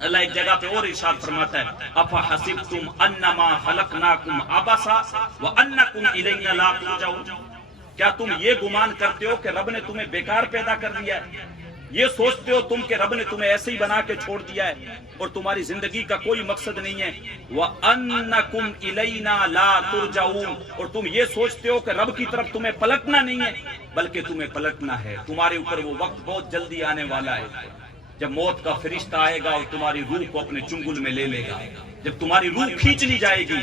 اللہ ایک جگہ پہ اور ارشاد فرماتا ہے افحسبتم انما خلقناکم عبثا وانکم الینا لا ترجعون، کیا تم یہ گمان کرتے ہو کہ رب نے تمہیں بیکار پیدا کر دیا ہے؟ یہ سوچتے ہو تم کہ رب نے تمہیں ایسے ہی بنا کے چھوڑ دیا ہے اور تمہاری زندگی کا کوئی مقصد نہیں ہے؟ وَأَنَّكُمْ إِلَيْنَا لَا تُرْجَعُونَ، اور تم یہ سوچتے ہو کہ رب کی طرف تمہیں پلٹنا نہیں ہے، بلکہ تمہیں پلٹنا ہے۔ تمہارے اوپر وہ وقت بہت جلدی آنے والا ہے جب موت کا فرشتہ آئے گا اور تمہاری روح کو اپنے چنگل میں لے لے گا، جب تمہاری روح کھینچ لی جائے گی،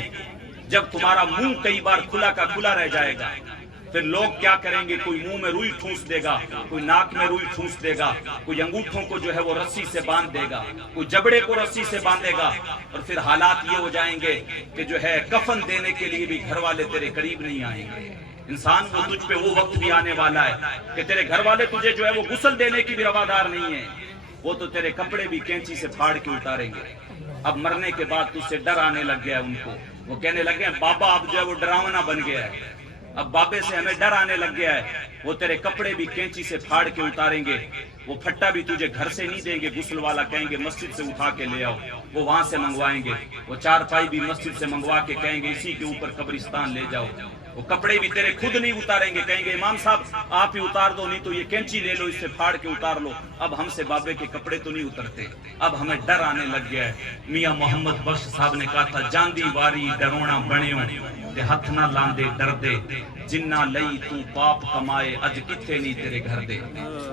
جب تمہارا منہ کئی بار کھلا کا کھلا رہ جائے گا، پھر لوگ کیا کریں گے؟ کوئی منہ میں روئی ٹھونس دے گا، کوئی ناک میں روئی ٹھونس دے گا، کوئی انگوٹھوں کو جو ہے وہ رسی سے باندھ دے گا، کوئی جبڑے کو رسی سے باندھے گا، اور پھر حالات یہ ہو جائیں گے کہ جو ہے کفن دینے کے لیے بھی گھر والے تیرے قریب نہیں آئیں گے۔ انسان کو تجھ پہ وہ وقت بھی آنے والا ہے کہ تیرے گھر والے تجھے جو ہے وہ غسل دینے کی بھی روادار نہیں ہے، وہ تو تیرے کپڑے بھی کینچی سے پھاڑ کے اتاریں گے۔ اب مرنے کے بعد تجھ سے ڈر آنے لگ گیا ان کو، وہ کہنے لگے ہیں بابا اب جو ہے وہ ڈراونا بن گیا ہے، اب بابے سے ہمیں ڈر آنے لگ گیا ہے، وہ تیرے کپڑے بھی کینچی سے پھاڑ کے اتاریں گے، وہ پھٹا بھی تجھے گھر سے نہیں دیں گے، غسل والا کہیں گے مسجد سے اٹھا کے لے آؤ، وہ وہاں سے منگوائیں گے، وہ چارپائی بھی مسجد سے منگوا کے کہیں گے اسی کے اوپر قبرستان لے جاؤ، وہ کپڑے بھی تیرے خود نہیں اتاریں گے، کہیں گے امام صاحب آپ ہی اتار دو، نہیں تو یہ کینچی لے لو اس سے پھاڑ کے اتار لو۔ اب ہم سے بابے کے کپڑے تو نہیں اترتے، اب ہمیں ڈر آنے لگ گیا ہے۔ میاں محمد بخش صاحب نے کہا تھا جاندی واری ڈرونا بنیوں تے ہتھ نہ لاندے ڈر دے، جنہ لئی تو پاپ کمائے اج کتھے نہیں تیرے گھر دے۔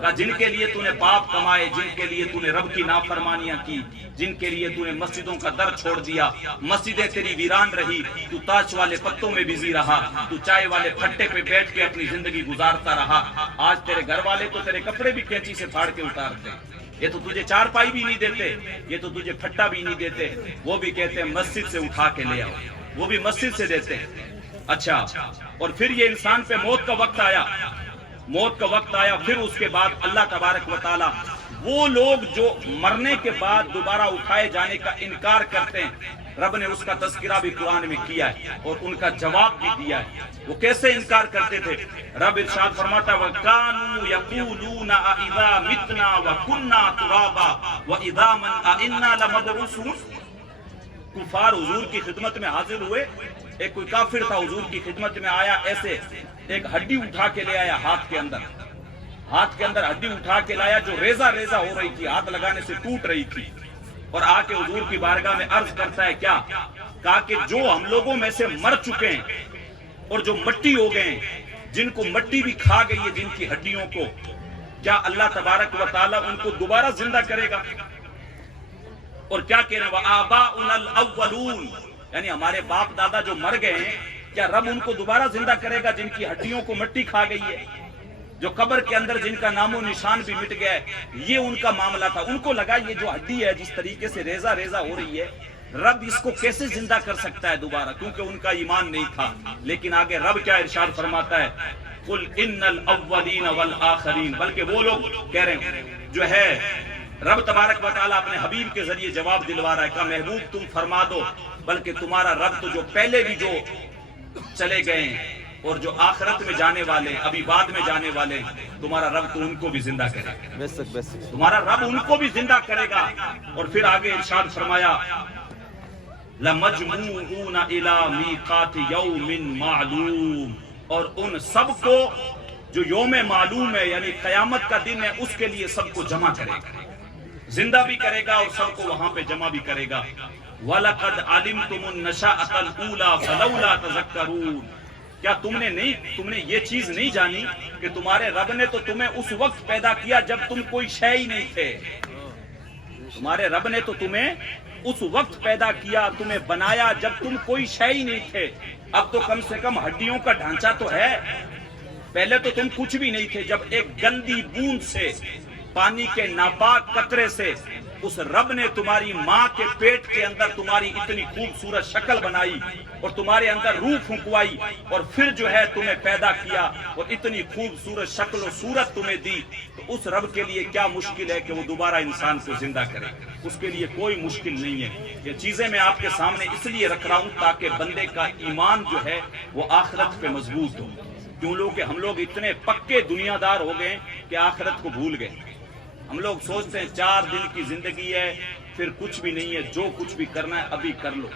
کہا جن کے لیے تو نے پاپ کمائے، جن کے لیے تو نے رب کی نافرمانیاں کی، جن کے لیے تو نے مسجدوں کا در چھوڑ دیا، مسجدیں تیری ویران رہی، تو تاش والے پتوں میں بزی رہا، تو چائے والے پھٹے پہ بیٹھ کے اپنی زندگی گزارتا رہا، آج تیرے گھر والے تو تیرے کپڑے بھی کینچی سے پھاڑ کے اتارتے، یہ تو تجھے چارپائی بھی نہیں دیتے، یہ تو تجھے پھٹا بھی نہیں دیتے، وہ بھی کہتے ہیں مسجد سے اٹھا کے لے آؤ، وہ بھی مسجد سے دیتے ہیں۔ اچھا، اور پھر یہ انسان پہ موت کا وقت آیا، موت کا وقت آیا، پھر اس کے بعد اللہ تبارک و تعالی وہ لوگ جو مرنے کے بعد دوبارہ اٹھائے جانے کا انکار کرتے ہیں، رب نے اس کا تذکرہ بھی قرآن میں کیا ہے اور ان کا جواب بھی دیا ہے۔ وہ کیسے انکار کرتے تھے؟ رب ارشاد فرماتا ہے وَكَانُوا يَقُولُونَ أَإِذَا مِتْنَا وَكُنَّا تُرَابًا وَإِذَا أَإِنَّا لَمَبْعُوثُونَ۔ کفار حضور کی خدمت میں حاضر ہوئے، ایک کوئی کافر تھا حضور کی خدمت میں آیا، ایسے ایک ہڈی اٹھا کے لے آیا ہاتھ کے اندر ہڈی اٹھا کے لایا جو ریزہ ریزہ ہو رہی تھی، ہاتھ لگانے سے ٹوٹ رہی تھی، اور آ کے حضور کی بارگاہ میں عرض کرتا ہے کیا؟ کہا کہ جو ہم لوگوں میں سے مر چکے ہیں اور جو مٹی ہو گئے ہیں، جن کو مٹی بھی کھا گئی ہے جن کی ہڈیوں کو، کیا اللہ تبارک و تعالیٰ ان کو دوبارہ زندہ کرے گا؟ اور کیا کہہ رہے ہیں وَآبَاؤُنَا الْأَوَّلُونَ، یعنی ہمارے باپ دادا جو مر گئے ہیں، کیا رب ان کو دوبارہ زندہ کرے گا جن کی ہڈیوں کو مٹی کھا گئی ہے، جو قبر کے اندر جن کا نام و نشان بھی مٹ گیا ہے؟ یہ ان کا معاملہ تھا۔ ان کو لگا یہ جو ہڈی ہے جس طریقے سے ریزہ ریزہ ہو رہی ہے، رب اس کو کیسے زندہ کر سکتا ہے دوبارہ، کیونکہ ان کا ایمان نہیں تھا۔ لیکن آگے رب کیا ارشاد فرماتا ہے قُلْ إِنَّ الْأَوَّلِينَ وَالْآخَرِينَ، بلکہ وہ لوگ کہہ رہے ہیں جو ہے رب تبارک و تعالیٰ اپنے حبیب کے ذریعے جواب دلوا رہا ہے کہ محبوب تم فرما دو، بلکہ تمہارا رب تو جو پہلے بھی جو چلے گئے ہیں اور جو آخرت میں جانے والے ہیں، ابھی بعد میں جانے والے ہیں، تمہارا رب تو ان کو بھی زندہ کرے گا، تمہارا رب ان کو بھی زندہ کرے گا۔ اور پھر آگے ارشاد فرمایا لَمَجْمُوعُونَ إِلَى مِيقَاتِ يَوْمٍ مَعْلُومٍ، اور ان سب کو جو یوم معلوم ہے یعنی قیامت کا دن ہے اس کے لیے سب کو جمع کرے گا، زندہ بھی کرے گا اور سب کو وہاں پہ جمع بھی کرے گا۔ وَلَقَدْ عَلِمْتُمُ النَّشَأَةَ الْأُولَى فَلَوْلَا تَذَكَّرُونَ، کیا تم نے یہ چیز نہیں جانی کہ تمہارے رب نے تو تمہیں اس وقت پیدا کیا جب تم کوئی شے ہی نہیں تھے، تمہارے رب نے تو تمہیں اس وقت پیدا کیا، تمہیں بنایا جب تم کوئی شے ہی نہیں تھے۔ اب تو کم سے کم ہڈیوں کا ڈھانچہ تو ہے، پہلے تو تم کچھ بھی نہیں تھے۔ جب ایک گندی بوند سے، پانی کے ناپاک قطرے سے اس رب نے تمہاری ماں کے پیٹ کے اندر تمہاری اتنی خوبصورت شکل بنائی اور تمہارے اندر روح پھونکوائی اور پھر جو ہے تمہیں پیدا کیا اور اتنی خوبصورت شکل و صورت تمہیں دی، تو اس رب کے لیے کیا مشکل ہے کہ وہ دوبارہ انسان کو زندہ کرے؟ اس کے لیے کوئی مشکل نہیں ہے۔ یہ چیزیں میں آپ کے سامنے اس لیے رکھ رہا ہوں تاکہ بندے کا ایمان جو ہے وہ آخرت پہ مضبوط ہو، کیوں لوگ کہ ہم لوگ اتنے پکے دنیا دار ہو گئے کہ آخرت کو بھول گئے۔ ہم لوگ سوچتے ہیں 4 دن کی زندگی ہے، پھر کچھ بھی نہیں ہے، جو کچھ بھی کرنا ہے ابھی کر لو۔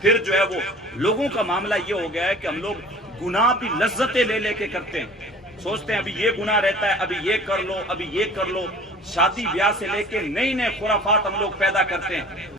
پھر جو ہے وہ لوگوں کا معاملہ یہ ہو گیا ہے کہ ہم لوگ گناہ بھی لذتیں لے لے کے کرتے ہیں، سوچتے ہیں ابھی یہ گناہ رہتا ہے، ابھی یہ کر لو، ابھی یہ کر لو۔ شادی بیاہ سے لے کے نئی نئے خرافات ہم لوگ پیدا کرتے ہیں۔